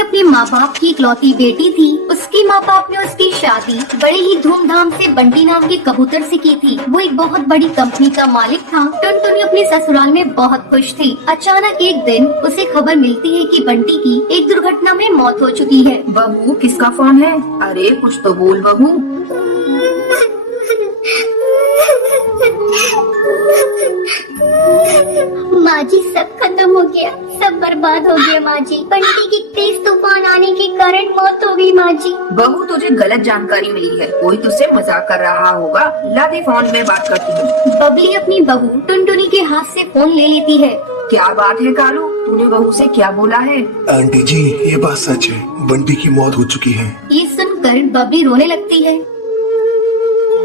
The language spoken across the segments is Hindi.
अपने माँ बाप की इकलौती बेटी थी। उसके माँ बाप ने उसकी शादी बड़े ही धूमधाम से बंटी नाम के कबूतर से की थी। वो एक बहुत बड़ी कंपनी का मालिक था। टुनटुनी अपने ससुराल में बहुत खुश थी। अचानक एक दिन उसे खबर मिलती है कि बंटी की एक दुर्घटना में मौत हो चुकी है। बहू, किसका फोन है? अरे कुछ तो बोल बहू। माँ जी, सब खत्म हो गया, सब बर्बाद हो गया माँ जी। बंटी की तेज तूफान आने के कारण मौत हो गई माँ जी। बहू, तुझे गलत जानकारी मिली है। कोई तुझसे मजाक कर रहा होगा। ला दे फोन, में बात करती हूँ। बबली अपनी बहू टुनटुनी के हाथ से फोन ले लेती है। क्या बात है कालू, तूने बहू से क्या बोला है? आंटी जी, ये बात सच है, बंटी की मौत हो चुकी है। ये सुनकर बबली रोने लगती है।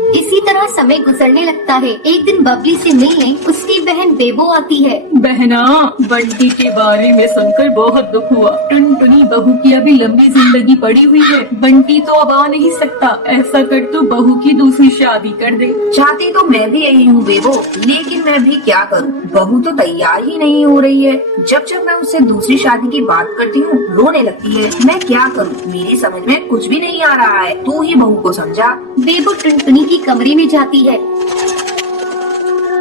इसी तरह समय गुजरने लगता है। एक दिन बबली से मिलने उसकी बहन बेबो आती है। बहना, बंटी के बारे में सुनकर बहुत दुख हुआ। टुनटुनी बहू की अभी लंबी जिंदगी पड़ी हुई है। बंटी तो अब आ नहीं सकता। ऐसा कर तो बहू की दूसरी शादी कर दे। चाहती तो मैं भी यही हूँ बेबो, लेकिन मैं भी क्या करूँ? बहू तो तैयार ही नहीं हो रही है। जब जब मैं उससे दूसरी शादी की बात करती हूँ रोने लगती है। मैं क्या करूँ? मेरी समझ में कुछ भी नहीं आ रहा है। तू ही बहू को समझा। बेबो टुनटुनी की कमरे में जाती है।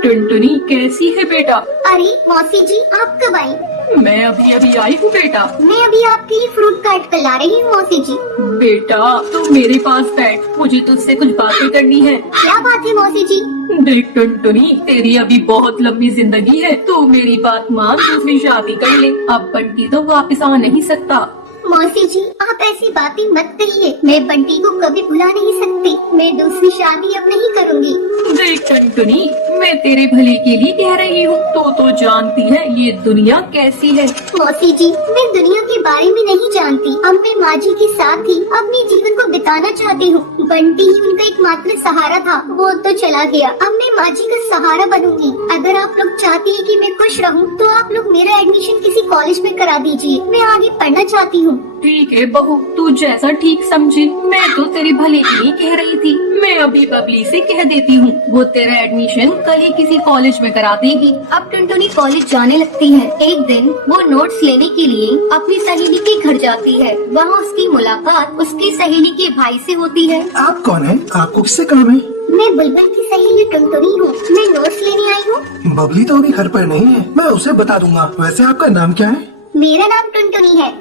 टुनटुनी कैसी है बेटा? अरे मौसी जी, आप कब आई? मैं अभी अभी आई हूँ बेटा। मैं अभी आपके लिए फ्रूट काट कर ला रही हूँ मौसी जी। बेटा तू मेरे पास बैठ, मुझे तुझसे कुछ बातें करनी है। क्या बात है मौसी जी? देख टुनटुनी, तेरी अभी बहुत लंबी जिंदगी है। तू मेरी बात मान, दूसरी शादी कर ले। अब बंटी तो वापस आ नहीं सकता। मौसी जी, आप ऐसी बातें मत कहिए। मैं बंटी को कभी भुला नहीं सकती। मैं दूसरी शादी अब नहीं करूँगी। देख टुनटुनी, मैं तेरे भले के लिए कह रही हूँ। तो जानती है ये दुनिया कैसी है। मौसी जी, मैं दुनिया के बारे में नहीं जानती। अब मैं माँ जी के साथ ही अपने जीवन को बिताना चाहती हूँ। बंटी ही उनका एकमात्र सहारा था, वो तो चला गया। अब मैं माँ जी का सहारा बनूंगी। अगर आप लोग चाहती है कि मैं खुश रहूँ, तो आप लोग मेरा एडमिशन किसी कॉलेज में करा दीजिए। मैं आगे पढ़ना चाहती हूँ। ठीक है बहू, तू जैसा ठीक समझी। मैं तो तेरे भले के लिए कह रही थी। मैं अभी बबली से कह देती हूँ, वो तेरा एडमिशन कल ही किसी कॉलेज में करा देगी। अब टुनटुनी कॉलेज जाने लगती है। एक दिन वो नोट्स लेने के लिए अपनी सहेली के घर जाती है। वहाँ उसकी मुलाकात उसकी सहेली के भाई से होती है। आप कौन है? आपको किससे काम है? मैं बुलबुल की सहेली टुनटुनी हूँ। मैं नोट्स लेने आई हूँ। बबली तो अभी घर पर नहीं है, मैं उसे बता दूंगा। वैसे आपका नाम क्या है? मेरा नाम टुनटुनी है।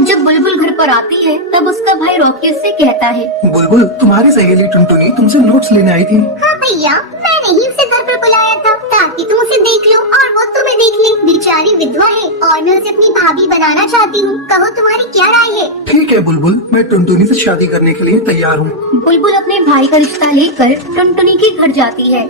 जब बुलबुल घर पर आती है, तब उसका भाई रॉकेट से कहता है, बुलबुल, तुम्हारी सहेली टुनटुनी तुमसे नोट्स लेने आई थी। हाँ भैया, मैंने ही उसे घर पर बुलाया था ताकि तुम उसे देख लो और वो तुम्हें देख ले। बेचारी विधवा है और मैं उसे अपनी भाभी बनाना चाहती हूँ। कहो तुम्हारी क्या राय है? ठीक है बुलबुल, मैं टुनटुनी से शादी करने के लिए तैयार हूँ। बुलबुल अपने भाई का रिश्ता लेकर टुनटुनी के घर जाती है।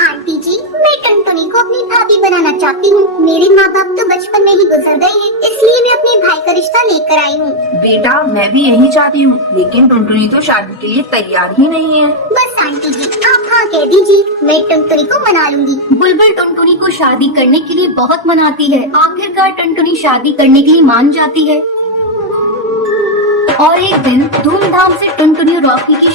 आंटी जी, मैं टुनटुनी को अपनी भाभी बनाना चाहती हूँ। मेरे माँ बाप तो बचपन में ही गुजर गए हैं, इसलिए मैं अपने भाई का रिश्ता लेकर आई हूँ। बेटा, मैं भी यही चाहती हूँ, लेकिन टुनटुनी तो शादी के लिए तैयार ही नहीं है। बस आंटी जी, आप हाँ कह दीजिए, मैं टुनटुनी को मना लूंगी। बुलबुल टुनटुनी को शादी करने के लिए बहुत मनाती है। आखिरकार टुनटुनी शादी करने के लिए मान जाती है और एक दिन धूमधाम से टुनटुनी और रॉकी की